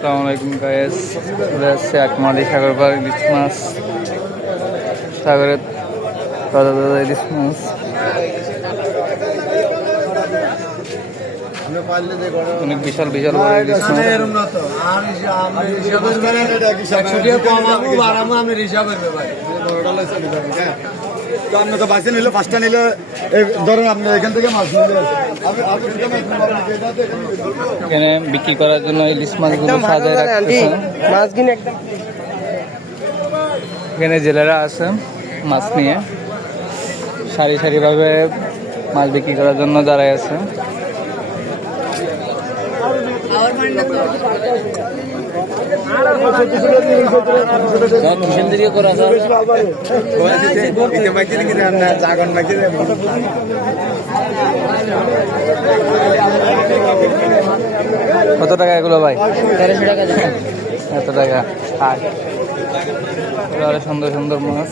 আসসালামু আলাইকুম গাইস, চলে আসছে আকমালি সাগর পার ইলিশ মাছ। সাগরের তাজা তাজা ইলিশ মাছ। অনেক বিশাল বিশাল বড় ইলিশ মাছ। আপনি তো বাসে নিলে পাঁচটা নিলে ধরেন আপনার এখান থেকে মাছ নিলে এখানে বিক্রি করার জন্য ইলিশ মাছগুলো সাজায় রাখতেছে। এখানে জেলেরা আছে মাছ নিয়ে, সারি সারিভাবে মাছ বিক্রি করার জন্য দাঁড়ায় আছে। কত টাকা এগুলো ভাই? 1300 টাকা। এত টাকা। আর সুন্দর সুন্দর মাছ।